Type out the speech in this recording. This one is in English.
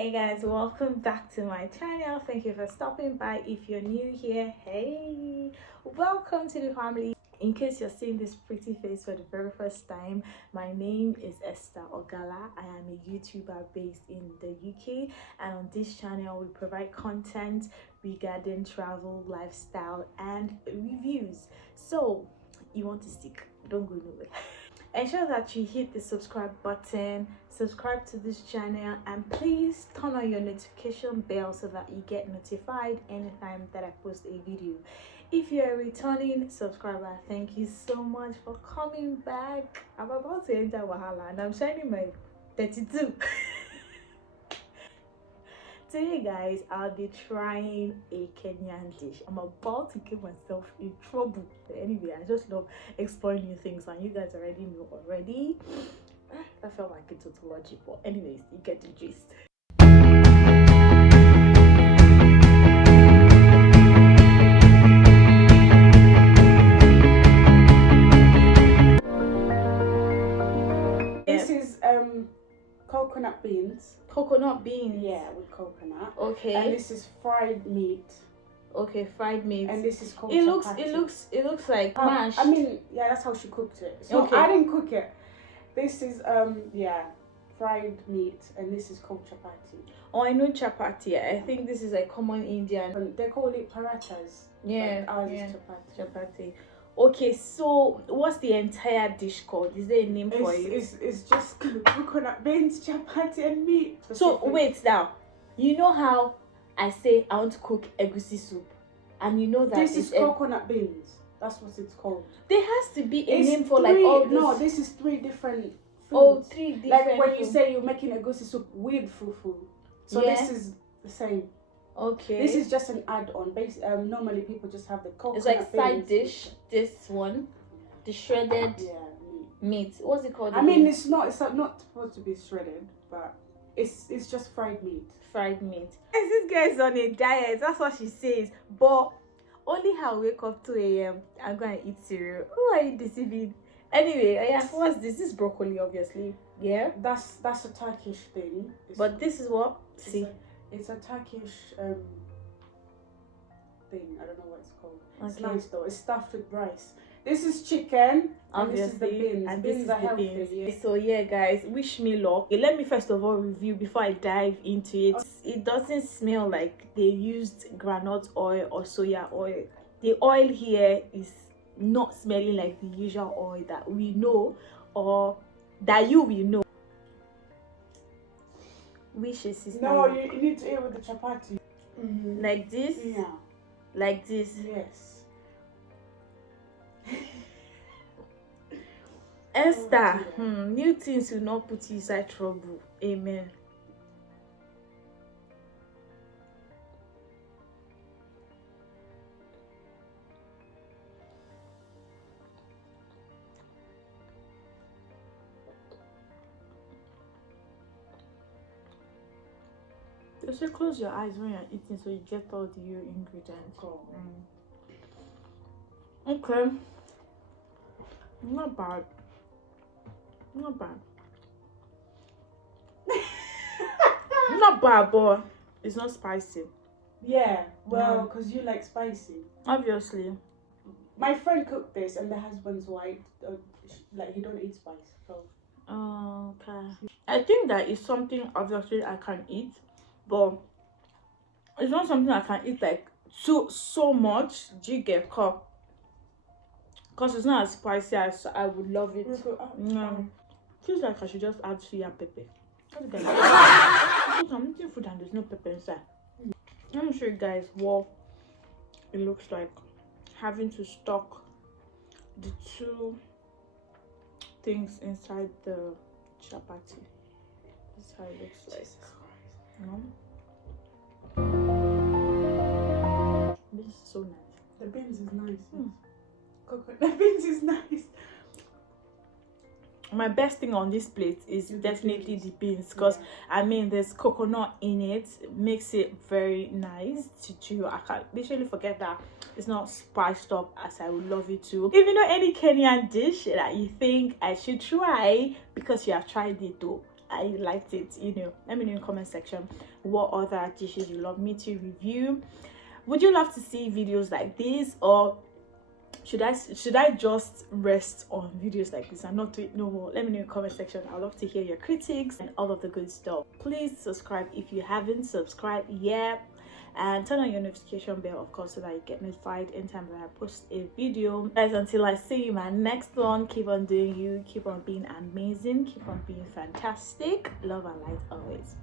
Hey guys, welcome back to my channel. Thank you for stopping by. If you're new here, hey, welcome to the family. In case you're seeing this pretty face for the very first time, my name is Esther Ogala. I am a YouTuber based in the UK, and on this channel we provide content regarding travel, lifestyle and reviews. So you want to stick, don't go nowhere. Ensure that you hit the subscribe button, subscribe to this channel, and please turn on your notification bell so that you get notified anytime that I post a video. If you're a returning subscriber, thank you so much for coming back. I'm about to enter Wahala and I'm shining my 32. Today guys, I'll be trying a Kenyan dish. I'm about to get myself in trouble. But anyway, I just love exploring new things, and you guys already know already. That felt like a tautology, but anyways, you get the gist. This is coconut beans. Coconut beans. Yeah, with coconut. Okay. And this is fried meat. Okay, fried meat. And this is called it chapati. looks like mashed. I mean, yeah, that's how she cooked it. So okay. I didn't cook it. This is yeah, fried meat, and this is called chapati. Oh, I know chapati. I think this is like common Indian. They call it parathas. Yeah, ours yeah. is chapati. Chapati. Okay, so what's the entire dish called? Is there a name for it? It's just coconut beans, chapati, and meat. So wait now, you know how I say I want to cook egusi soup, and you know that this is coconut beans. That's what it's called. There has to be a name for like all this. No, this is 3 different foods. Oh, 3 different. Like when you say you're making egusi soup with fufu. So yeah. this is the same. Okay. This is just an add-on. Normally people just have the coconut. It's like side beans. dish. This one, the shredded meat. What's it called? I mean, it's not supposed to be shredded, but it's just fried meat. Fried meat. This girl is on a diet. That's what she says. But only how I wake up 2 a.m. I'm gonna eat cereal. Who are you deceiving? Anyway, yeah. What's this? This is broccoli, obviously. Yeah. That's a Turkish thing. But this is what? See. It's a Turkish thing. I don't know what it's called. Okay. It's nice though. It's stuffed with rice. This is chicken. Obviously, and this is the beans. and beans this is are the healthy. beans. Yeah. So yeah, guys, wish me luck. Okay, let me first of all review before I dive into it. It doesn't smell like they used groundnut oil or soya oil. The oil here is not smelling like the usual oil that we know or that you will know. Wishes, sister. No, you need to eat with the chapati. Like this? Yeah. Like this? Yes. Esther, new things will not put you inside trouble. Amen. They say close your eyes when you're eating so you get all the ingredients. Okay. Not bad. Not bad. Not bad, but it's not spicy. Yeah, well, because you like spicy. Obviously. My friend cooked this, and the husband's white. Like, he don't eat spice. So. Okay. I think that is something obviously I can eat, but it's not something I can eat like so much. Do you get caught? Because it's not as spicy as I would love it. Feels like I should just add suya and pepper. Because I'm eating food and there's no pepper inside. Let me show you guys what it looks like. Having to stock the 2 things inside the chapati. This is how it looks like. This is so nice. The beans is nice. Coconut beans is nice. My best thing on this plate is definitely the beans, because I mean there's coconut in it, makes it very nice to chew. I can literally forget that it's not spiced up as I would love it to. If you know any Kenyan dish that you think I should try because you have tried it though, I liked it. Let me know in the comment section what other dishes you love me to review. Would you love to see videos like this, or should I just rest on videos like this and not do it no more? Let me know in the comment section. I'd love to hear your critics and all of the good stuff. Please subscribe if you haven't subscribed yet, and turn on your notification bell, of course, so that you get notified anytime that I post a video. Guys, until I see you in my next one, keep on doing you, keep on being amazing, keep on being fantastic. Love and light always.